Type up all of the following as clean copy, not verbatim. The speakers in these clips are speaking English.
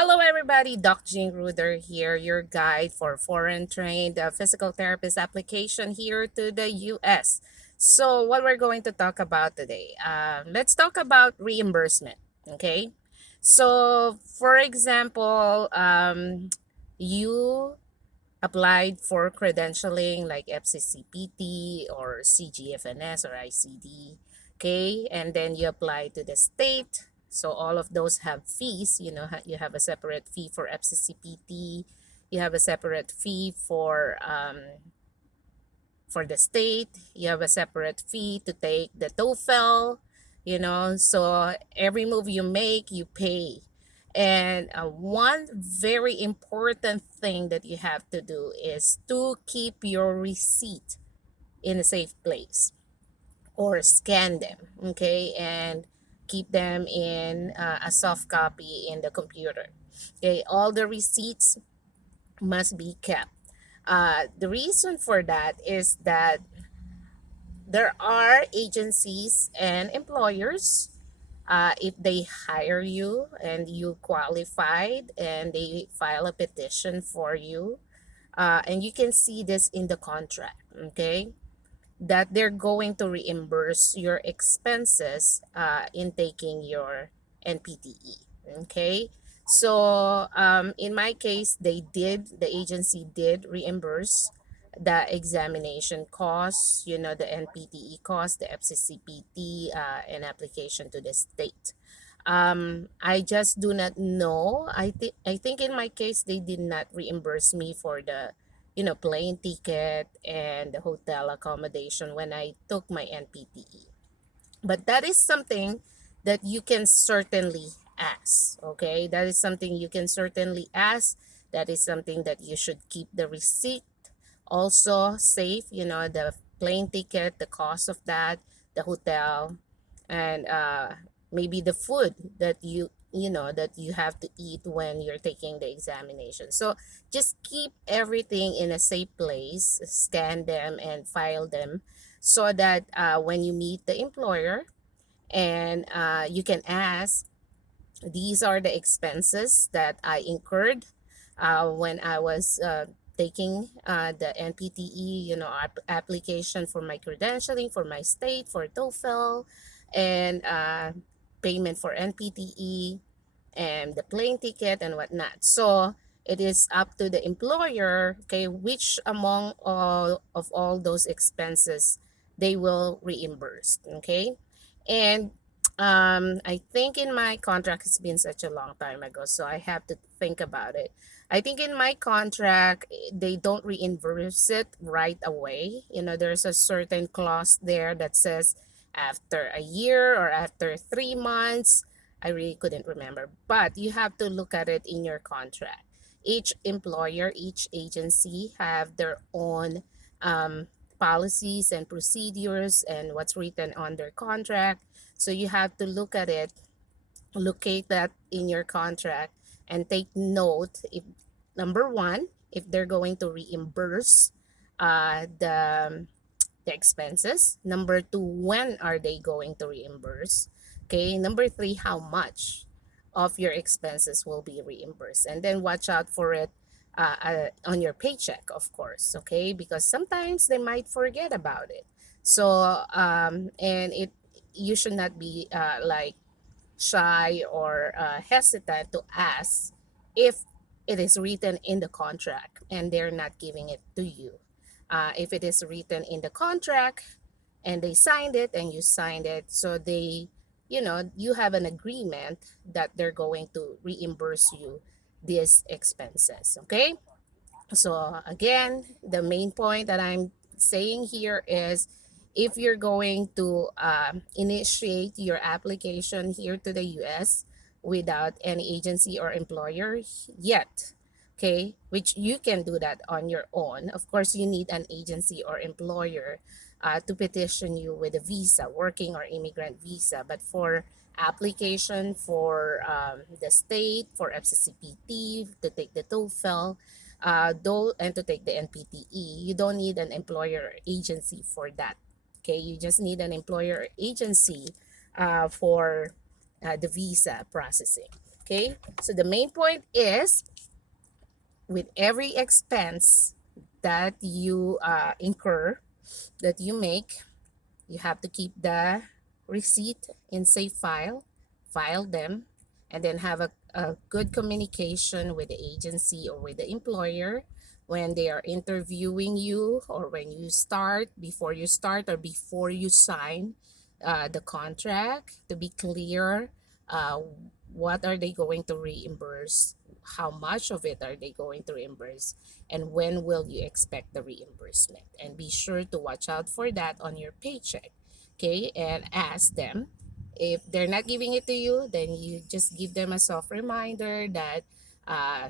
Hello, everybody. Doc Jean Ruder here, your guide for foreign trained physical therapist application here to the US. So, what we're going to talk about today, let's talk about reimbursement. Okay. So, for example, you applied for credentialing like FCCPT or CGFNS or ICD. Okay, and then you apply to the state. So all of those have fees. You know, you have a separate fee for FCCPT. You have a separate fee for the state. You have a separate fee to take the TOEFL. You know, so every move you make, you pay. And one very important thing that you have to do is to keep your receipt in a safe place or scan them, okay, and keep them in a soft copy in the computer. Okay, all the receipts must be kept. The reason for that is that there are agencies and employers, if they hire you and you qualified and they file a petition for you, and you can see this in the contract, okay, that they're going to reimburse your expenses in taking your NPTE. Okay. So in my case, the agency did reimburse the examination costs, you know, the NPTE cost, the FCCPT, and application to the state. I just do not know. I think in my case they did not reimburse me for the, you know, plane ticket and the hotel accommodation when I took my NPTE. But that is something that you can certainly ask. Okay, that is something you can certainly ask. That is something that you should keep the receipt also safe. You know, the plane ticket, the cost of that, the hotel, and maybe the food that you know that you have to eat when you're taking the examination. So just keep everything in a safe place, scan them and file them, so that when you meet the employer and you can ask, these are the expenses that I incurred when I was taking the NPTE, you know, application for my credentialing, for my state, for TOEFL, and payment for NPTE, and the plane ticket and whatnot. So it is up to the employer, okay, which among all those expenses they will reimburse, okay. And I think in my contract, it's been such a long time ago, so I have to think about it. I think in my contract, they don't reimburse it right away. You know, there's a certain clause there that says after a year or after 3 months. I really couldn't remember, but you have to look at it in your contract. Each employer, each agency have their own policies and procedures and what's written on their contract. So you have to look at it, locate that in your contract, and take note if, number one, if they're going to reimburse the expenses. Number two, when are they going to reimburse? Okay. Number three, how much of your expenses will be reimbursed? And then watch out for it on your paycheck, of course. Okay. Because sometimes they might forget about it. So, and you should not be like shy or hesitant to ask if it is written in the contract and they're not giving it to you. If it is written in the contract and they signed it and you signed it, so they, you know, you have an agreement that they're going to reimburse you these expenses. Okay. So again, the main point that I'm saying here is, if you're going to initiate your application here to the US without any agency or employer yet, okay, which you can do that on your own. Of course, you need an agency or employer to petition you with a visa, working or immigrant visa. But for application for the state, for FCCPT, to take the TOEFL, though, and to take the NPTE, you don't need an employer or agency for that. Okay, you just need an employer or agency for the visa processing. Okay, so the main point is with every expense that you incur, that you make, you have to keep the receipt in safe file them, and then have a good communication with the agency or with the employer when they are interviewing you, or when you start, before you start, or before you sign the contract, to be clear uh, what are they going to reimburse, how much of it are they going to reimburse, and when will you expect the reimbursement. And be sure to watch out for that on your paycheck. Okay, and ask them. If they're not giving it to you, then you just give them a soft reminder that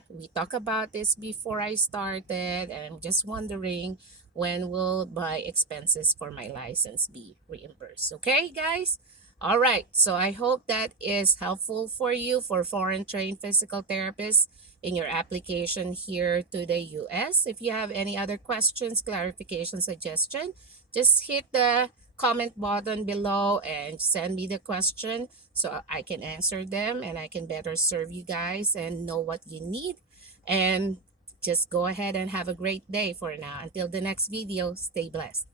we talked about this before I started, and I'm just wondering when will my expenses for my license be reimbursed. Okay, guys? All right, so I hope that is helpful for you, for foreign trained physical therapists, in your application here to the US. If you have any other questions, clarification, suggestion, just hit the comment button below and send me the question so I can answer them and I can better serve you guys and know what you need. And just go ahead and have a great day for now. Until the next video, stay blessed.